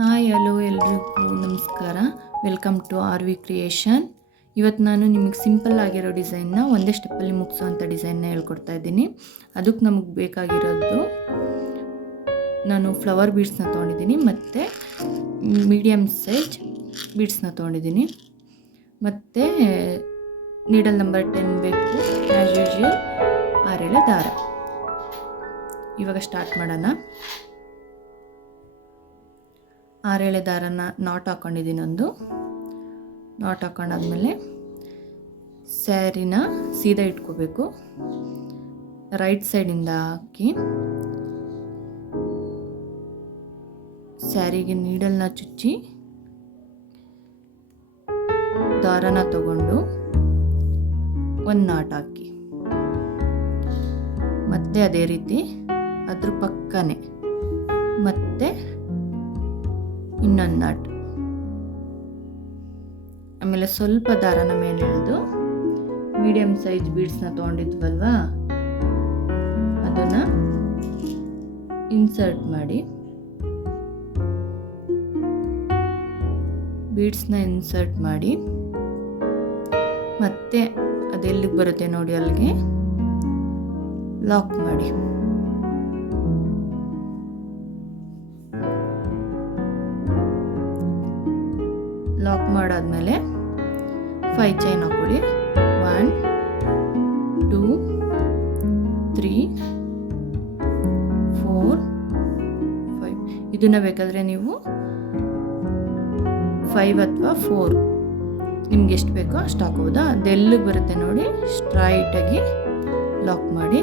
Hi hello ಎಲ್ರಿಗೂ ನಮಸ್ಕಾರ. Welcome to R V creation. ಇವತ್ತು ನಾನು ನಿಮಗೆ ಸಿಂಪಲ್ ಆಗಿರೋ ಡಿಸೈನ್ನ ಒಂದೇ ಸ್ಟೆಪ್ಪಲ್ಲಿ ಮುಗಿಸೋವಂಥ ಡಿಸೈನ್ನ ಹೇಳ್ಕೊಡ್ತಾ ಇದ್ದೀನಿ. ಅದಕ್ಕೆ ನಮಗೆ ಬೇಕಾಗಿರೋದು ನಾನು ಫ್ಲವರ್ ಬೀಡ್ಸ್ನ ತೊಗೊಂಡಿದ್ದೀನಿ ಮತ್ತು ಮೀಡಿಯಮ್ ಸೈಜ್ ಬೀಡ್ಸ್ನ ತೊಗೊಂಡಿದ್ದೀನಿ ಮತ್ತು ನೀಡಲ್ ನಂಬರ್ 10 ಬೇಕು. ಆ್ಯಸ್ ಯೂಶುವಲ್ 6 ಎಳೆ ದಾರ. ಇವಾಗ ಸ್ಟಾರ್ಟ್ ಮಾಡೋಣ. 6 ಎಳೆ ದಾರನ ನಾಟ್ ಹಾಕ್ಕೊಂಡಿದ್ದೀನಿ. ಒಂದು ನಾಟ್ ಹಾಕ್ಕೊಂಡಾದ್ಮೇಲೆ ಸ್ಯಾರಿನ ಸೀದಾ ಇಟ್ಕೋಬೇಕು. ರೈಟ್ ಸೈಡಿಂದ ಹಾಕಿ ಸ್ಯಾರಿಗೆ ನೀಡಲ್ನ ಚುಚ್ಚಿ ದಾರನ ತಗೊಂಡು ಒಂದು ನಾಟ್ ಹಾಕಿ, ಮತ್ತೆ ಅದೇ ರೀತಿ ಅದ್ರ ಪಕ್ಕನೆ ಮತ್ತೆ ಇನ್ನೊಂದು ನಾಟ್, ಆಮೇಲೆ ಸ್ವಲ್ಪ ದಾರನ ಮೇಲೆ ಎಳೆದು ಮೀಡಿಯಮ್ ಸೈಜ್ ಬೀಡ್ಸ್ನ ತೊಗೊಂಡಿದ್ವಲ್ವಾ ಅದನ್ನು ಇನ್ಸರ್ಟ್ ಮಾಡಿ, ಬೀಡ್ಸ್ನ ಇನ್ಸರ್ಟ್ ಮಾಡಿ ಮತ್ತೆ ಅದೆಲ್ಲಿಗೆ ಬರುತ್ತೆ ನೋಡಿ ಅಲ್ಲಿಗೆ ಲಾಕ್ ಮಾಡಿ. ಲಾಕ್ ಮಾಡಾದ್ಮೇಲೆ 5 ಚೈನ್ ಹಾಕೊಳ್ಳಿ. 1 2 3 4 5. ಇದನ್ನ ಬೇಕಾದರೆ ನೀವು 5 ಅಥವಾ 4 ನಿಮ್ಗೆ ಎಷ್ಟು ಬೇಕೋ ಅಷ್ಟು ಹಾಕೋದಾ. ಅದೆಲ್ಲಿಗೆ ಬರುತ್ತೆ ನೋಡಿ ಸ್ಟ್ರೈಟಾಗಿ ಲಾಕ್ ಮಾಡಿ.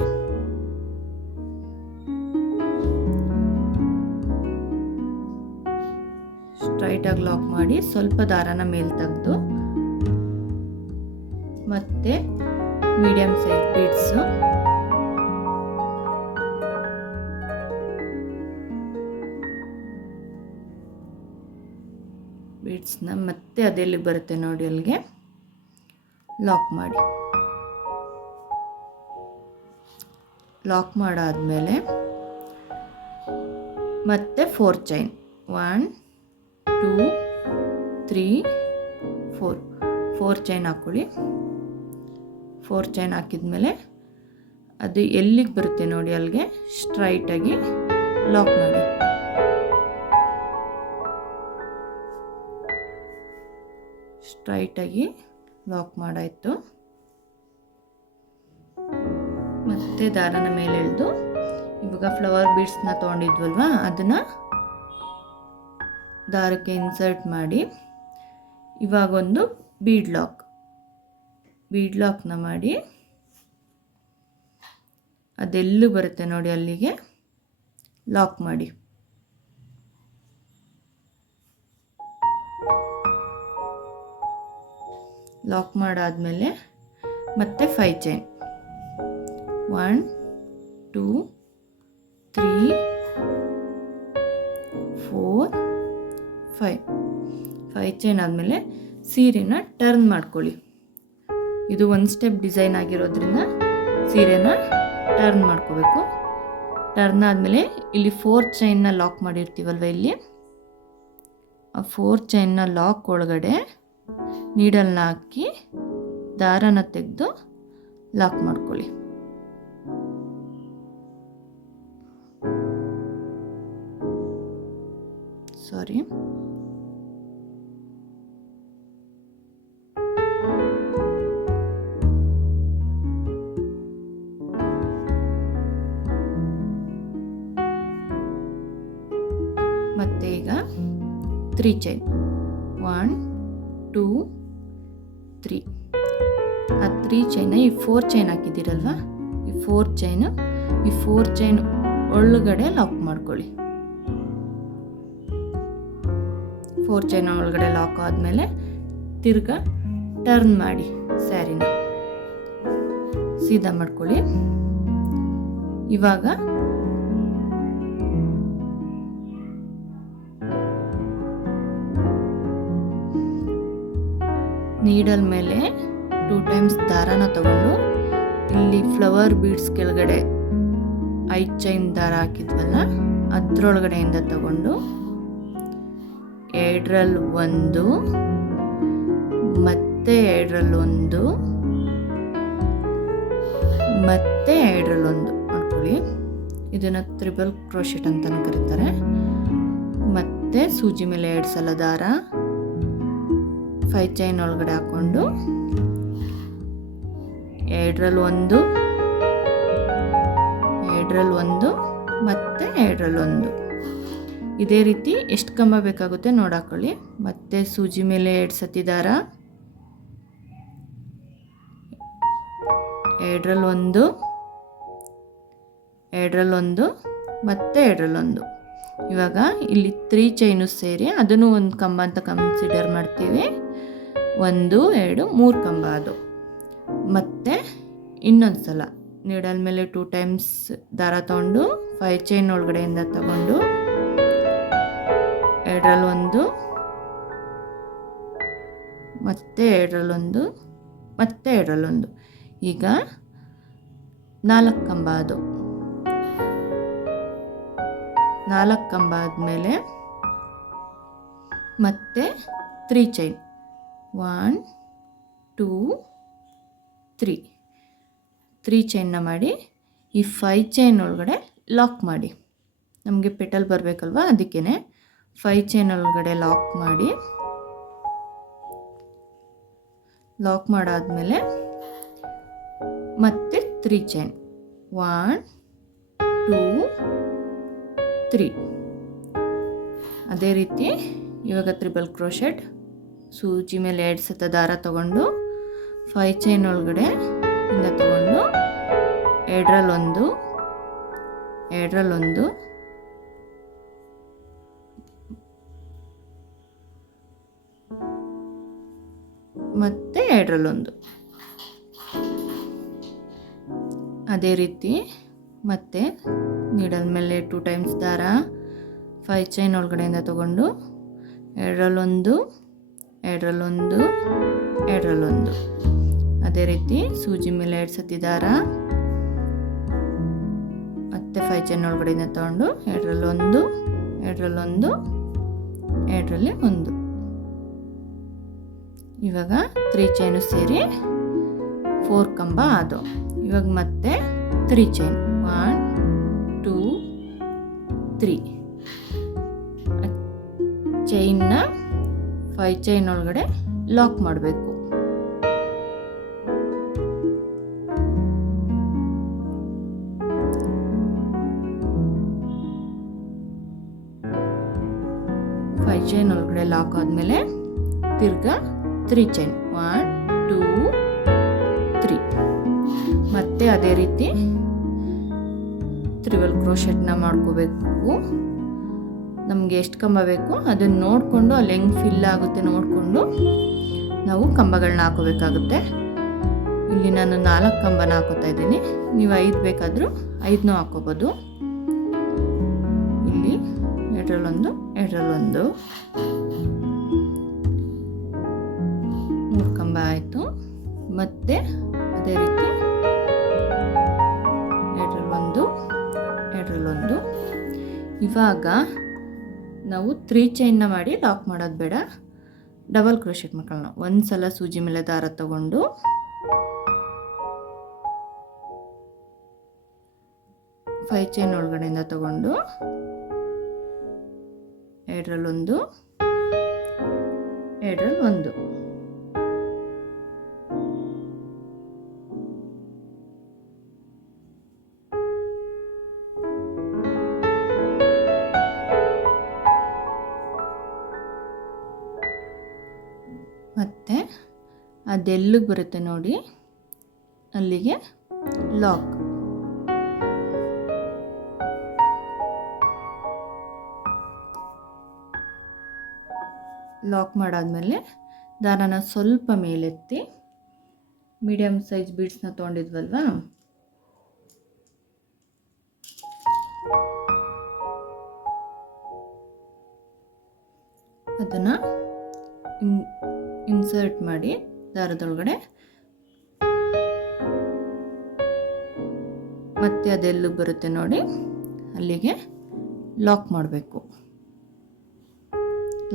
ಸ್ಟ್ರೈಟಾಗಿ ಲಾಕ್ ಮಾಡಿ ಸ್ವಲ್ಪ ದಾರನ ಮೇಲೆ ತೆಗೆದು ಮತ್ತೆ ಮೀಡಿಯಮ್ ಸೈಜ್ ಬೀಡ್ಸು ಬೀಡ್ಸ್ನ ಮತ್ತೆ ಅದೆಲ್ಲಿಗೆ ಬರುತ್ತೆ ನೋಡಿ ಅಲ್ಲಿಗೆ ಲಾಕ್ ಮಾಡಿ. ಲಾಕ್ ಮಾಡಾದ್ಮೇಲೆ ಮತ್ತೆ 4 ಚೈನ್ 1 2 3 4 ಚೈನ್ ಹಾಕೊಳ್ಳಿ. 4 ಚೈನ್ ಹಾಕಿದ್ಮೇಲೆ ಅದು ಎಲ್ಲಿಗೆ ಬರುತ್ತೆ ನೋಡಿ ಅಲ್ಲಿಗೆ ಸ್ಟ್ರೈಟಾಗಿ ಲಾಕ್ ಮಾಡಿ. ಸ್ಟ್ರೈಟಾಗಿ ಲಾಕ್ ಮಾಡಾಯಿತು. ಮತ್ತೆ ದಾರನ ಮೇಲೆ ಎಳೆದು ಇವಾಗ ಫ್ಲವರ್ ಬೀಡ್ಸ್ನ ತೊಗೊಂಡಿದ್ವಲ್ವಾ ಅದನ್ನು ದಾರಕ್ಕೆ ಇನ್ಸರ್ಟ್ ಮಾಡಿ ಇವಾಗೊಂದು ಬೀಡ್ ಲಾಕ್ನ ಮಾಡಿ ಅದೆಲ್ಲೂ ಬರುತ್ತೆ ನೋಡಿ ಅಲ್ಲಿಗೆ ಲಾಕ್ ಮಾಡಿ. ಲಾಕ್ ಮಾಡಾದ್ಮೇಲೆ ಮತ್ತೆ 5 ಚೈನ್ 1 2 3 4 5 ಚೈನ್ ಆದಮೇಲೆ ಸೀರೆನ ಟರ್ನ್ ಮಾಡ್ಕೊಳ್ಳಿ. ಇದು 1 ಸ್ಟೆಪ್ ಡಿಸೈನ್ ಆಗಿರೋದ್ರಿಂದ ಸೀರೆನ ಟರ್ನ್ ಮಾಡ್ಕೋಬೇಕು. ಟರ್ನ್ ಆದಮೇಲೆ ಇಲ್ಲಿ 4 ಚೈನ್ನ ಲಾಕ್ ಮಾಡಿರ್ತೀವಲ್ವ, ಇಲ್ಲಿ ಆ 4 ಚೈನ್ನ ಲಾಕ್ ಒಳಗಡೆ ನೀಡಲ್ನ ಹಾಕಿ ದಾರನ ತೆಗೆದು ಲಾಕ್ ಮಾಡ್ಕೊಳ್ಳಿ. ಸಾರಿ, ಮತ್ತೆ ಈಗ 3 ಚೈನ್ 1 2 3 ಆ 3 ಚೈನ ಈ 4 ಚೈನ್ ಹಾಕಿದ್ದೀರಲ್ವ ಈ 4 ಚೈನ್ ಒಳಗಡೆ ಲಾಕ್ ಮಾಡ್ಕೊಳ್ಳಿ. 4 ಚೈನ್ ಒಳಗಡೆ ಲಾಕ್ ಆದಮೇಲೆ ತಿರ್ಗಾ ಟರ್ನ್ ಮಾಡಿ ಸ್ಯಾರಿನ ಸೀದಾ ಮಾಡ್ಕೊಳ್ಳಿ. ಇವಾಗ ನೀಡಲ್ ಮೇಲೆ 2 ಟೈಮ್ಸ್ ದಾರನ ತಗೊಂಡು ಇಲ್ಲಿ ಫ್ಲವರ್ ಬೀಡ್ಸ್ ಕೆಳಗಡೆ 5 ಚೈನ್ ದಾರ ಹಾಕಿದ್ವಲ್ಲ ಅದರೊಳಗಡೆಯಿಂದ ತಗೊಂಡು ಎರಡರಲ್ಲಿ ಒಂದು, ಮತ್ತೆ ಎರಡರಲ್ಲಿ ಒಂದು, ಮತ್ತೆ ಎರಡರಲ್ಲಿ ಒಂದು ಮಾಡ್ಕೊಳ್ಳಿ. ಇದನ್ನು ತ್ರಿಬಲ್ ಕ್ರೋಶೆಟ್ ಅಂತಲೂ ಕರೀತಾರೆ. ಮತ್ತೆ ಸೂಜಿ ಮೇಲೆ 2 ಸಲ ದಾರ 5 ಚೈನ್ ಒಳಗಡೆ ಹಾಕ್ಕೊಂಡು ಎರಡರಲ್ಲಿ ಒಂದು, ಎರಡರಲ್ಲಿ ಒಂದು, ಮತ್ತೆ ಎರಡರಲ್ಲಿ ಒಂದು. ಇದೇ ರೀತಿ ಎಷ್ಟು ಕಂಬ ಬೇಕಾಗುತ್ತೆ ನೋಡಾಕೊಳ್ಳಿ. ಮತ್ತೆ ಸೂಜಿ ಮೇಲೆ 2 ಸತಿ ದಾರ, ಎರಡರಲ್ಲಿ ಒಂದು, ಎರಡರಲ್ಲಿ ಒಂದು, ಮತ್ತೆ ಎರಡರಲ್ಲಿ ಒಂದು. ಇವಾಗ ಇಲ್ಲಿ 3 ಚೈನು ಸೇರಿ ಅದನ್ನು ಒಂದು ಕಂಬ ಅಂತ ಕನ್ಸಿಡರ್ ಮಾಡ್ತೀವಿ. 1 2 3 ಕಂಬ ಅದು. ಮತ್ತೆ ಇನ್ನೊಂದು ಸಲ ನೀಡಲ್ ಮೇಲೆ 2 ಟೈಮ್ಸ್ ದಾರ ತಗೊಂಡು 5 ಚೈನ್ ಒಳಗಡೆಯಿಂದ ತಗೊಂಡು ಎರಡರಲ್ಲಿ ಒಂದು, ಮತ್ತೆ ಎರಡರಲ್ಲೊಂದು, ಮತ್ತೆ ಎರಡರಲ್ಲೊಂದು. ಈಗ 4 ಕಂಬ ಅದು. 4 ಕಂಬ ಆದಮೇಲೆ ಮತ್ತೆ 3 ಚೈನ್ 1 2 3 ಚೈನ್ನ ಮಾಡಿ ಈ 5 ಚೈನ್ ಒಳಗಡೆ ಲಾಕ್ ಮಾಡಿ. ನಮಗೆ ಪೆಟಲ್ ಬರಬೇಕಲ್ವ, ಅದಕ್ಕೇ 5 ಚೈನ್ ಒಳಗಡೆ ಲಾಕ್ ಮಾಡಿ. ಲಾಕ್ ಮಾಡಾದ್ಮೇಲೆ ಮತ್ತೆ 3 ಚೈನ್ 1 2 3. ಅದೇ ರೀತಿ ಇವಾಗ ತ್ರಿಬಲ್ ಕ್ರೋಶೆಟ್ ಸೂಜಿ ಮೇಲೆ 2 ಸತ ದಾರ ತಗೊಂಡು 5 ಚೈನ್ ಒಳಗಡೆ ಇಂದ ತಗೊಂಡು ಎರಡರಲ್ಲೊಂದು, ಎರಡರಲ್ಲೊಂದು, ಮತ್ತೆ ಎರಡರಲ್ಲೊಂದು. ಅದೇ ರೀತಿ ಮತ್ತೆ ನೀಡಲ್ ಮೇಲೆ 2 ಟೈಮ್ಸ್ ದಾರ 5 ಚೈನ್ ಒಳಗಡೆಯಿಂದ ತಗೊಂಡು ಎರಡರಲ್ಲೊಂದು, ಎರಡರಲ್ಲೊಂದು, ಎರಡರಲ್ಲೊಂದು. ಅದೇ ರೀತಿ ಸೂಜಿ ಮೇಲೆ 2 ಸತಿ ದಾರ ಮತ್ತೆ 5 ಚೈನ್ ಒಳಗಡೆಯಿಂದ ತಗೊಂಡು ಎರಡರಲ್ಲೊಂದು, ಎರಡರಲ್ಲೊಂದು, ಎರಡರಲ್ಲಿ ಒಂದು. ಇವಾಗ 3 ಚೈನು ಸೇರಿ 4 ಕಂಬ ಅದು. ಇವಾಗ ಮತ್ತೆ 3 ಚೈನ್ 1 2 3. ಚೈನ್ನ 5 ಚೈನ್ ಒಳಗಡೆ ಲಾಕ್ ಮಾಡಬೇಕು. ಚೈನ್ ಒಳಗಡೆ ಲಾಕ್ ಆದಮೇಲೆ ತಿರ್ಗಾ 3 ಚೈನ್ 1 2 3. ಮತ್ತೆ ಅದೇ ರೀತಿ ತ್ರಿಬಲ್ ಕ್ರೋಶೆಟ್ನ ಮಾಡ್ಕೋಬೇಕು. ನಮಗೆ ಎಷ್ಟು ಕಂಬ ಬೇಕು ಅದನ್ನು ನೋಡಿಕೊಂಡು ಅಲ್ಲಿ ಹೆಂಗೆ ಫಿಲ್ ಆಗುತ್ತೆ ನೋಡಿಕೊಂಡು ನಾವು ಕಂಬಗಳನ್ನ ಹಾಕೋಬೇಕಾಗುತ್ತೆ. ಇಲ್ಲಿ ನಾನು 4 ಕಂಬನ ಹಾಕೋತಾ ಇದ್ದೀನಿ. ನೀವು 5 ಬೇಕಾದರೂ 5ನೂ ಹಾಕೋಬೋದು. ಇಲ್ಲಿ ಎರಡರಲ್ಲೊಂದು, ಎರಡರಲ್ಲೊಂದು, 3 ಕಂಬ ಆಯಿತು. ಮತ್ತೆ ಅದೇ ರೀತಿ ಎರಡರಲ್ಲೊಂದು, ಎರಡರಲ್ಲೊಂದು. ಇವಾಗ ನಾವು 3 ಚೈನ್ನ ಮಾಡಿ ಲಾಕ್ ಮಾಡೋದು ಬೇಡ, ಡಬಲ್ ಕ್ರೋಶೆಟ್ ಮಾಡ್ಕೊಳ್ಳೋಣ. ಒಂದು ಸಲ ಸೂಜಿ ಮೇಲೆ ದಾರ ತಗೊಂಡು ಫೈವ್ ಚೈನ್ ಒಳಗಡೆಯಿಂದ ತಗೊಂಡು ಎರಡರಲ್ಲೊಂದು, ಎರಡರಲ್ಲೊಂದು. ಮತ್ತೆ ಅದೆಲ್ಲಿಗೆ ಬರುತ್ತೆ ನೋಡಿ ಅಲ್ಲಿಗೆ ಲಾಕ್. ಲಾಕ್ ಮಾಡಾದ್ಮೇಲೆ ದಾರನ ಸ್ವಲ್ಪ ಮೇಲೆತ್ತಿ ಮೀಡಿಯಮ್ ಸೈಜ್ ಬೀಡ್ಸ್ನ ತೊಗೊಂಡಿದ್ವಲ್ವಾ ಅದನ್ನು ಇನ್ಸರ್ಟ್ ಮಾಡಿ ದಾರದೊಳಗಡೆ ಮತ್ತೆ ಅದೆಲ್ಲೂ ಬರುತ್ತೆ ನೋಡಿ ಅಲ್ಲಿಗೆ ಲಾಕ್ ಮಾಡಬೇಕು.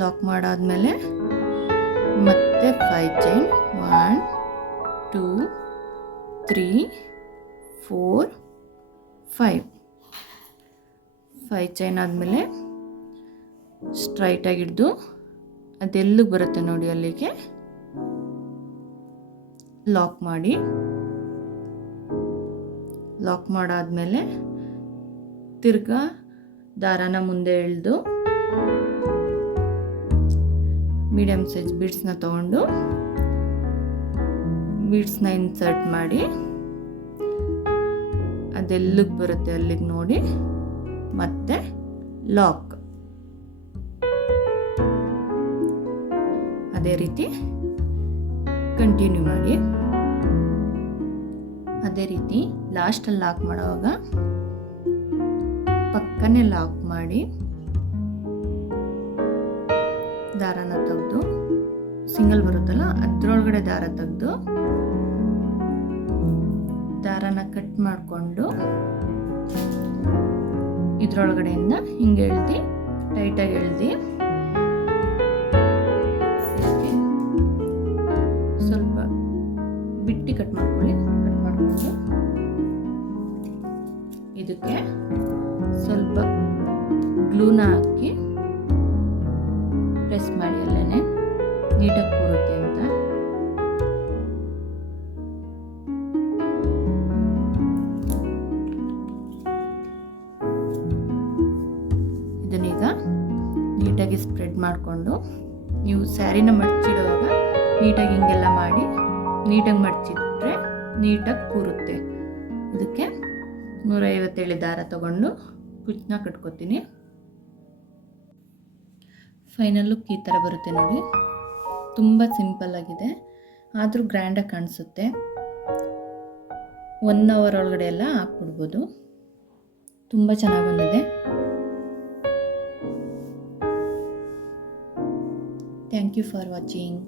ಲಾಕ್ ಮಾಡಾದ್ಮೇಲೆ ಮತ್ತೆ 5 ಚೈನ್ 1 2 3 4 5 ಚೈನ್ ಆದಮೇಲೆ ಸ್ಟ್ರೈಟಾಗಿ ಹಿಡಿದು ಅದೆಲ್ಲಿಗೆ ಬರುತ್ತೆ ನೋಡಿ ಅಲ್ಲಿಗೆ ಲಾಕ್ ಮಾಡಿ. ಲಾಕ್ ಮಾಡಾದ್ಮೇಲೆ ತಿರ್ಗಾ ದಾರಾನ ಮುಂದೆ ಎಳೆದು ಮೀಡಿಯಮ್ ಸೈಜ್ ಬೀಡ್ಸ್ನ ತಗೊಂಡು ಬೀಡ್ಸ್ನ ಇನ್ಸರ್ಟ್ ಮಾಡಿ ಅದೆಲ್ಲಿಗೆ ಬರುತ್ತೆ ಅಲ್ಲಿಗೆ ನೋಡಿ ಮತ್ತೆ ಲಾಕ್. ಅದೇ ರೀತಿ ಕಂಟಿನ್ಯೂ ಮಾಡಿ. ಅದೇ ರೀತಿ ಲಾಸ್ಟಲ್ಲಿ ಲಾಕ್ ಮಾಡುವಾಗ ಪಕ್ಕನೇ ಲಾಕ್ ಮಾಡಿ ದಾರಾನ ತೆಗೆದು ಸಿಂಗಲ್ ಬರುತ್ತಲ್ಲ ಅದರೊಳಗಡೆ ದಾರ ತೆಗೆದು ದಾರಾನ ಕಟ್ ಮಾಡಿಕೊಂಡು ಇದ್ರೊಳಗಡೆಯಿಂದ ಹಿಂಗೆ ಎಳ್ದು ಟೈಟಾಗಿ ಎಳ್ದು ಸ್ವಲ್ಪ ಬಿಟ್ಟು ಕಟ್ ಮಾಡ್ಕೊಳ್ಳಿ. ಕಟ್ ಮಾಡಿಕೊಂಡು ಇದಕ್ಕೆ ಸ್ವಲ್ಪ ಗ್ಲೂನ ಹಾಕಿ ಪ್ರೆಸ್ ಮಾಡಿ ಅಲ್ಲೇ ನೀಟಾಗಿ ಕೂರುತ್ತೆ ಅಂತ. ಇದನ್ನೀಗ ನೀಟಾಗಿ ಸ್ಪ್ರೆಡ್ ಮಾಡಿಕೊಂಡು ನೀವು ಸ್ಯಾರಿನ ಮಡಚಿಡುವಾಗ ನೀಟಾಗಿ ಹಿಂಗೆಲ್ಲ ಮಾಡಿ ನೀಟಾಗಿ ಮಡಚಿಟ್ರೆ ನೀಟಾಗಿ ಕೂರುತ್ತೆ. ಇದಕ್ಕೆ 157 ದಾರ ತಗೊಂಡು ಕುಚ್ಚನ್ನ ಕಟ್ಕೊತೀನಿ. ಫೈನಲ್ ಲುಕ್ ಈ ಥರ ಬರುತ್ತೆ ನೋಡಿ. ತುಂಬ ಸಿಂಪಲ್ ಆಗಿದೆ, ಆದರೂ ಗ್ರ್ಯಾಂಡಾಗಿ ಕಾಣಿಸುತ್ತೆ. 1 ಅವರ್ ಒಳಗಡೆ ಎಲ್ಲ ಹಾಕ್ಬಿಡ್ಬೋದು. ತುಂಬ ಚೆನ್ನಾಗಿ ಬಂದಿದೆ. Thank you for watching.